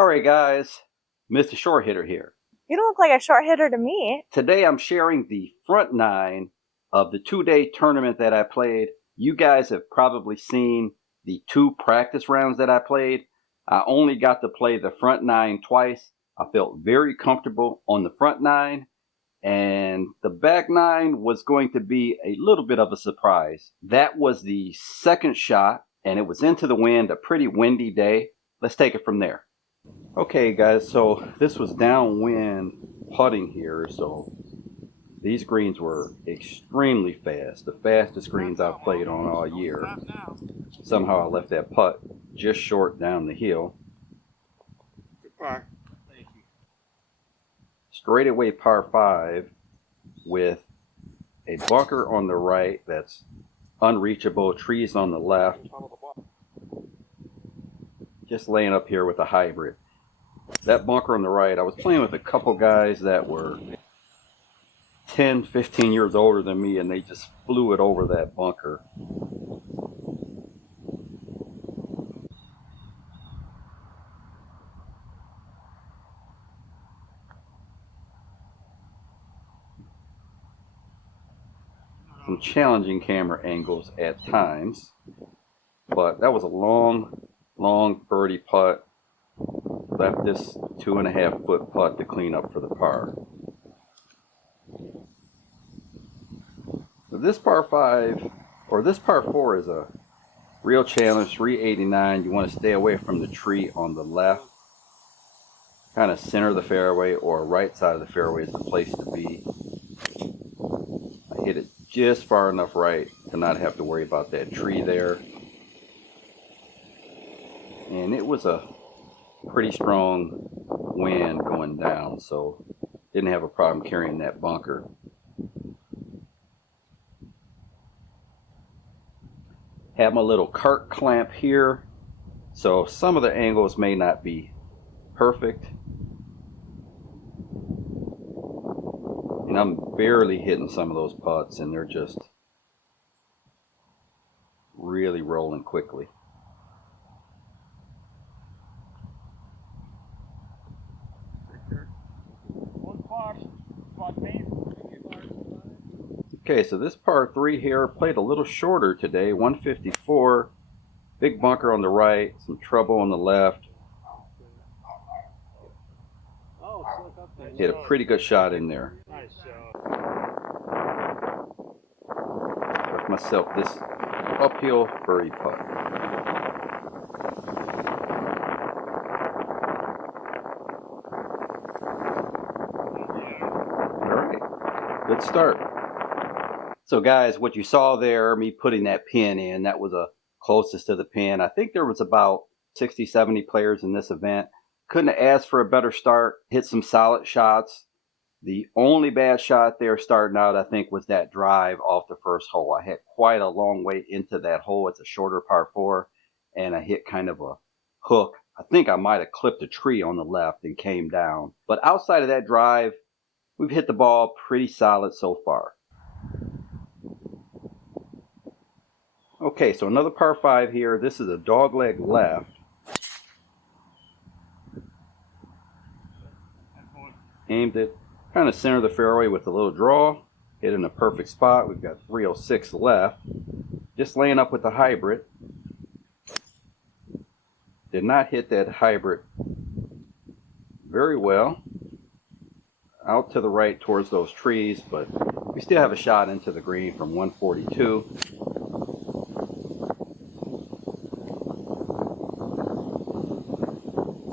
Alright guys, Mr. Short Hitter here. You don't look like a short hitter to me. Today I'm sharing the front nine of the 2-day tournament that I played. You guys have probably seen the 2 practice rounds that I played. I only got to play the front nine twice. I felt very comfortable on the front nine, and the back nine was going to be a little bit of a surprise. That was the second shot, and it was into the wind, a pretty windy day. Let's take it from there. Okay guys, so this was downwind putting here, so these greens were extremely fast, the fastest greens I've played on all year. Somehow I left that putt just short down the hill. Goodbye. Thank you. Straightaway par 5 with a bunker on the right that's unreachable, trees on the left. Just laying up here with a hybrid. That bunker on the right, I was playing with a couple guys that were 10, 15 years older than me, and they just flew it over that bunker. Some challenging camera angles at times, but that was a long birdie putt. Left this 2.5 foot putt to clean up for the par. This par 5 or this par 4 is a real challenge. 389. You want to stay away from the tree on the left. Kind of center of the fairway or right side of the fairway is the place to be. I hit it just far enough right to not have to worry about that tree there. And it was a pretty strong wind going down, so didn't have a problem carrying that bunker. Have my little cart clamp here, so some of the angles may not be perfect, and I'm barely hitting some of those putts, and they're just really rolling quickly. Okay, so this par 3 here played a little shorter today, 154, big bunker on the right, some trouble on the left. Hit a pretty good shot in there. Left myself this uphill birdie putt. Alright, good start. So guys, what you saw there, me putting that pin in, that was closest to the pin. I think there was about 60, 70 players in this event. Couldn't have asked for a better start. Hit some solid shots. The only bad shot there starting out, I think, was that drive off the first hole. I had quite a long way into that hole. It's a shorter par 4, and I hit kind of a hook. I think I might have clipped a tree on the left and came down. But outside of that drive, we've hit the ball pretty solid so far. Okay, so another par 5 here. This is a dogleg left. Aimed it kind of center of the fairway with a little draw. Hit in a perfect spot. We've got 306 left. Just laying up with the hybrid. Did not hit that hybrid very well. Out to the right towards those trees, but we still have a shot into the green from 142.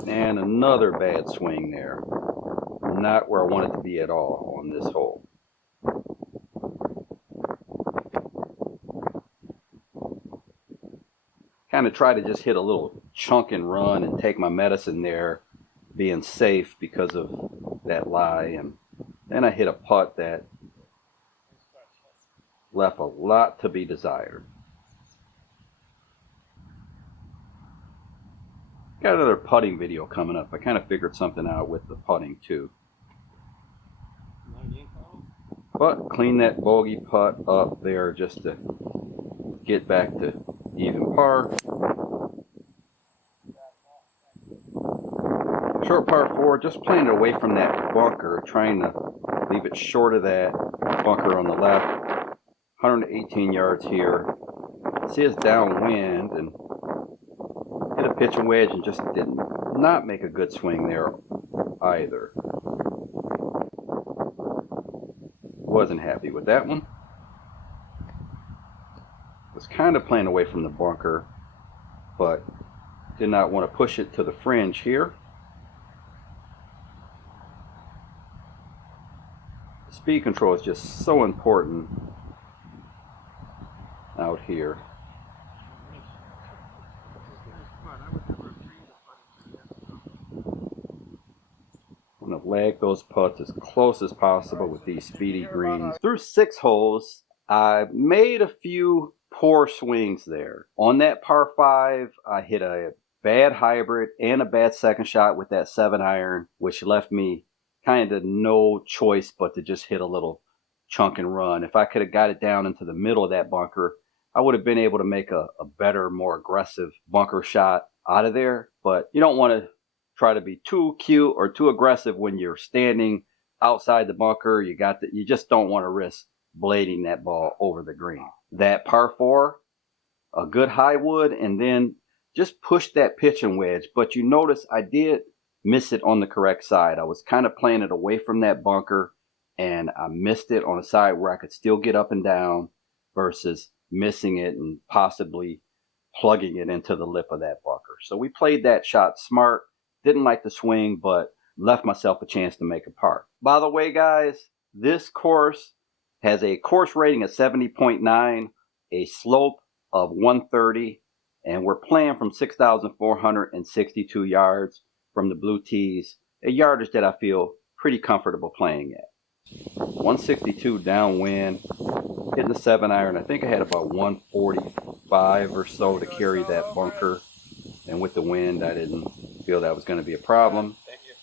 And another bad swing there. Not where I wanted to be at all on this hole. Kind of try to just hit a little chunk and run and take my medicine there, being safe because of that lie. And then I hit a putt that left a lot to be desired. Got another putting video coming up. I kind of figured something out with the putting too. But clean that bogey putt up there just to get back to even par. Short par 4, just playing it away from that bunker, trying to leave it short of that bunker on the left. 118 yards here. See it's downwind and hit a pitching wedge and just did not make a good swing there either. Wasn't happy with that one. Was kind of playing away from the bunker, but did not want to push it to the fringe here. Speed control is just so important out here. I'm going to lag those putts as close as possible with these speedy greens. Through 6 holes, I made a few poor swings there. On that par 5, I hit a bad hybrid and a bad second shot with that 7-iron, which left me kind of no choice but to just hit a little chunk and run. If I could have got it down into the middle of that bunker, I would have been able to make a better, more aggressive bunker shot out of there. But you don't want to try to be too cute or too aggressive when you're standing outside the bunker. You just don't want to risk blading that ball over the green. That par 4, a good high wood, and then just push that pitching wedge. But you notice I did miss it on the correct side. I was kind of playing it away from that bunker, and I missed it on a side where I could still get up and down versus missing it and possibly plugging it into the lip of that bunker. So we played that shot smart. Didn't like the swing, but left myself a chance to make a par. By the way, guys, this course has a course rating of 70.9, a slope of 130, and we're playing from 6,462 yards from the blue tees, a yardage that I feel pretty comfortable playing at. 162 downwind, hitting the 7-iron. I think I had about 145 or so to carry that bunker, and with the wind, I didn't feel that was going to be a problem. Thank you.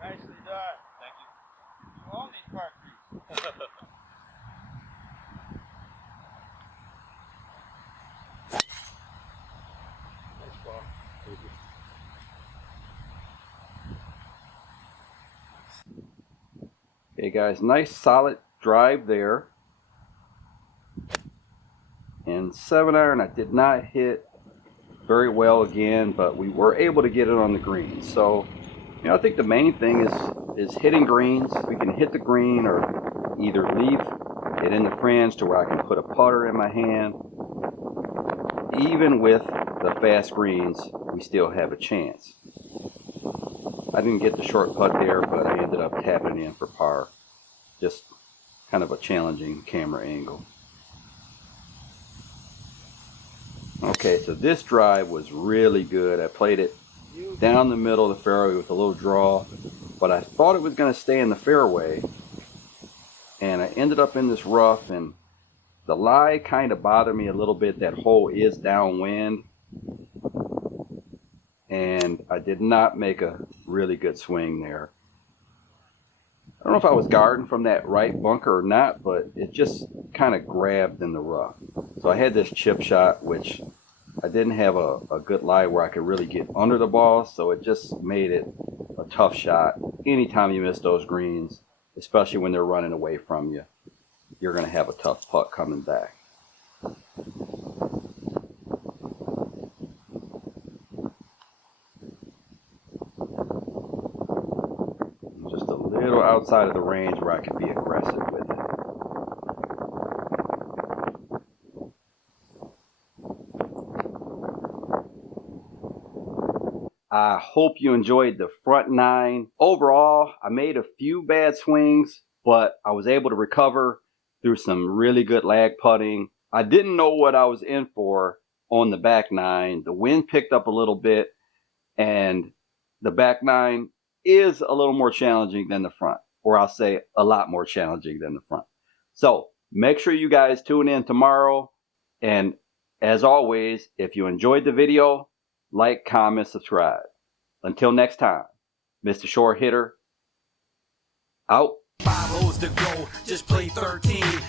Nicely done. Thank you. You all need par 3s. Nice ball. Thank you. Okay, guys, nice solid drive there. And 7-iron, I did not hit very well again, but we were able to get it on the green. So, I think the main thing is hitting greens. We can hit the green or either leave it in the fringe to where I can put a putter in my hand. Even with the fast greens, we still have a chance. I didn't get the short putt there, but I ended up tapping in for par. Just kind of a challenging camera angle. Okay, so this drive was really good. I played it down the middle of the fairway with a little draw, but I thought it was going to stay in the fairway, and I ended up in this rough, and the lie kind of bothered me a little bit. That hole is downwind, and I did not make a really good swing there. I don't know if I was guarding from that right bunker or not, but it just kind of grabbed in the rough. So I had this chip shot, which I didn't have a good lie where I could really get under the ball, so it just made it a tough shot. Anytime you miss those greens, especially when they're running away from you, you're going to have a tough putt coming back. Just a little outside of the range where I could be aggressive with it. I hope you enjoyed the front 9. Overall, I made a few bad swings, but I was able to recover through some really good lag putting. I didn't know what I was in for on the back 9. The wind picked up a little bit, and the back 9 is a little more challenging than the front, or I'll say a lot more challenging than the front. So make sure you guys tune in tomorrow, and as always, if you enjoyed the video, like, comment, subscribe. Until next time, Mr. Short Hitter, out. 5 holes to go, just play 13.